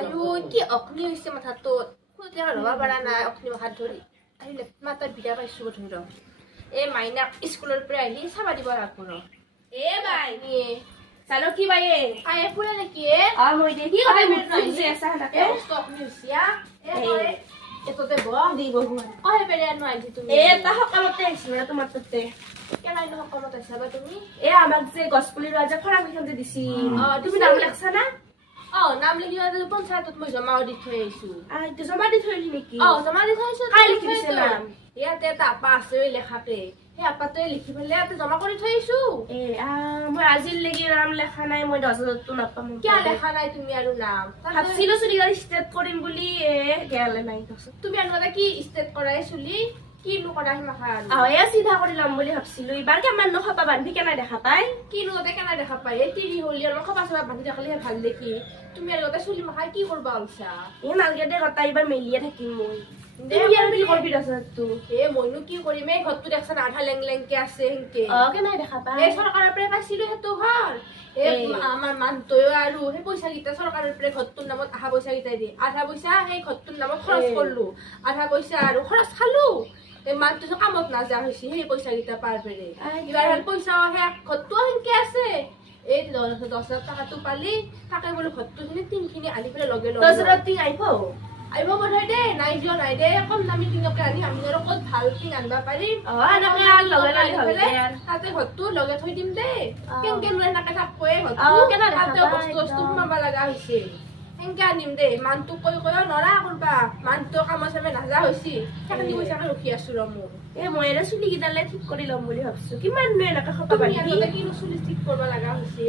আয়ো কি অগ্নি হৈছে মাথাটোত খুঁজে ৰ'ব পৰা নাই অগ্নি মাথাত ধৰি আহিলে মাতাৰ বিৰা পাইছোঁ ধৰি ৰ এই মাইনাক স্কুলৰ পৰা আহিলি চাবা দিব লাগব ৰ এ বাই নিয়ে চালো কি বাই আয়ে ফুৰে নেকি মই দেখি কথা বুজি আছে নাকে অগ্নি হৈছিয়া এততে ব দি বহুমান কহে পেৰে আনো আহিছি তুমি তা সকামতে আহিছিল না তোমাৰ ততে কেনাই ন সকামত আছাবা তুমি আমাক যে গছপুলি ৰাজা ফৰামিখন যে দিছি তুমি নাম লেখছা না নাম লিখি পঞ্চায়তত মই জমা দি থৈ আহিছো এইটো জমা দি থৈ নেকি জমা দি থৈ আহিছো কাই লিখি দিছে নাম ইয়াতে এটা আপা আছে লেখাতে সেই আপাটোৱে লিখি পেলাই ইয়াতে জমা কৰি থৈ আহিছো মই আজিলৈকে নাম লেখা নাই মই 10,000টো নাপাম কিয় লেখা নাই তুমি আৰু নাম ভাবছিলো চুলি গাড়ী ষ্টেট কৰিম বুলি গেলে নাই তুমি আনতে কি ষ্টেট কৰাই চুলি কিনো কৰা হিমাখান চিধা কৰি ল'ম বুলি ভাবছিলো এইবাৰ কেমান নখপা বান্ধি কেনে দেখা পাই কিনো গতে কেনে দেখা পাই এই তিৰি হলি আৰু খপা চপা বান্ধি থাকিলে ভাল দেখি তুমি আৰু গতে চুলি মাখাই কি কৰবা ওলছা নালগে দে গতা এইবাৰ মেলিয়ে থাকিম মই মইনো কি কৰিম এই ঘৰটো দেখছান আধা লেং লেংকে আছে সেনকে কেনে দেখা পাই এই চৰকাৰৰ পৰা পাইছিলো সেইটো ঘৰ আমাৰ মানুহটোৱে আৰু সেই পইচা কেইটা চৰকাৰৰ পৰা ঘৰটোৰ নামত আধা পইচা কেইটাই দিয়ে আধা পইচা সেই ঘৰটোৰ নামত খৰচ কৰিলো আধা পইচা আৰু খৰচ খালো এই মানুহটো কামত নাযা হৈছে সেই পইচা কেইটা পাৰ পেৰে এইবাৰ পইচা সেই ঘৰটো সেনকে আছে এই 10,000 টাকাটো পালি তাকে বোলো ঘৰটো টিংখিনি আনি পেলাই লগে লগে আহিব বোধহয় দে নাই যোৱা নাই দে কম দামী টিঙকে আনি আমি আৰু ক'ত ভাল টিং আনবা পাৰিম তাতে ঘৰটো লগে থৈ দিম দে কেনেকে লৈ সেনেকে থাকবয়ে ঘৰটো বস্তু সোমাব লগা হৈছে সেনকে আনিম দে মানুহটোক কৈ নৰা কৰবা মানুহটো কামৰ চামে নাযা হৈছি সেইখিনি পইচাকে ৰখি আছো ৰ মোৰ মই এনে চুলি কেইডালে ঠিক কৰি ল'ম বুলি ভাবছো কিমান এনেকে খপা বান্ধি কিনো চুলি ঠিক কৰিব লগা হৈছে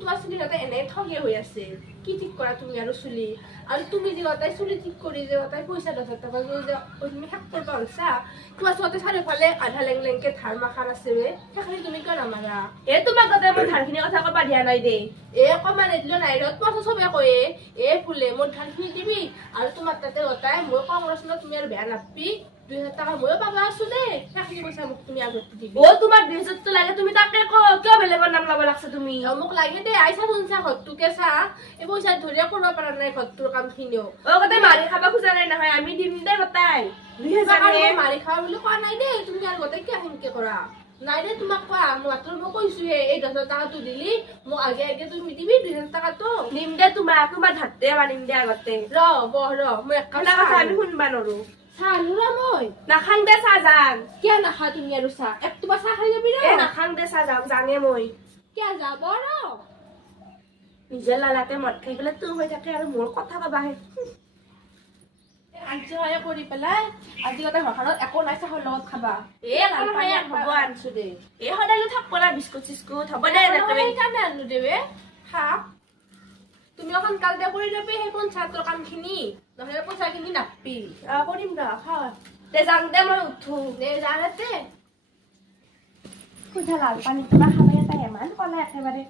তোমাৰ চুলি তাতে এনে ঠগে হৈ আছে কি ঠিক কৰা তুমি আৰু চুলি আৰু তুমি যে তাই চুলি ঠিক কৰি যে তাই পইচা 10,000 টাকা যে তুমি শেষ কৰিব আনছা তোমাৰ চতে চাৰিওফালে আধা লেং লেংকে ধাৰ মাখান আছে সেইখিনি তুমি কিয় নামাৰা তোমাক তাতে মই ধাৰখিনি কথা কবা দিয়া নাই দে অকমান এদিলো নাই ৰ তোমাৰ চবে কয়ে ফুলে মোৰ ধাৰখিনি দিবি আৰু তোমাৰ তাতে গতাই মই কম ৰচনা তুমি আৰু বেয়া নাপবি 2,000 টাকা ময়ো পাবা আছো দে সেইখিনি পইচা মোক তুমি আগত দিবি তোমাক 2,000 লাগে তুমি তাকে কিয় বেলেগৰ নাম ল'ব লাগছা তুমি মোক লাগে দে আইছা শুনছা ঘৰটোকে চা এই পইচা ধৰিয়া কৰিব পৰা নাই ঘৰটোৰ কামখিনিও গতাই মাৰি খাবা খোজা নাই নহয় আমি দিম দে গতাই 2,000 মাৰি খাবা বুলি কোৱা নাই দে তুমি আৰু গতাই কিয় সেনকে কৰা নাই দে তোমাক কোৱা মাত্ৰ মই কৈছোহে এই 10,000 টাকাটো দিলি মোক আগে আগে তুমি দিবি 2,000 টাকাটো নিম দে তোমাৰ ধাৰতে মাৰিম দে আগতে মই একটা কথা আমি শুনবা নৰো চাহ নুৰা মই নাখাং দে চাহ যাম কিয় নাখা তুমি আৰু চাহ একটোবা চাহ খাই যাবি নাখাং দে চাহ যাম জানে মই কিয় যাব ৰ নিজে লালাতে মদ খাই পেলাই তোৰ হৈ থাকে আৰু মোৰ কথা কবাহে আঞ্চহায়ে কৰি পেলাই আজি গতে ঘৰখনত একো নাই চাহৰ লগত খাবা হ'ব আনছো দে সদায়নো থাকব না বিস্কুট চিস্কুট হ'ব দে সেইকাৰণে আনলো দেৱে খা তুমি সোনকাল দে কৰি ল'বি সেই পঞ্চায়তৰ কামখিনি নহ'লে পইচাখিনি নাপবি কৰিম ৰ খা দে যাং দে মই উঠো দে যাতে সুধা লাল পানী কিবা খাব এটা ইমান ক'লে একেবাৰে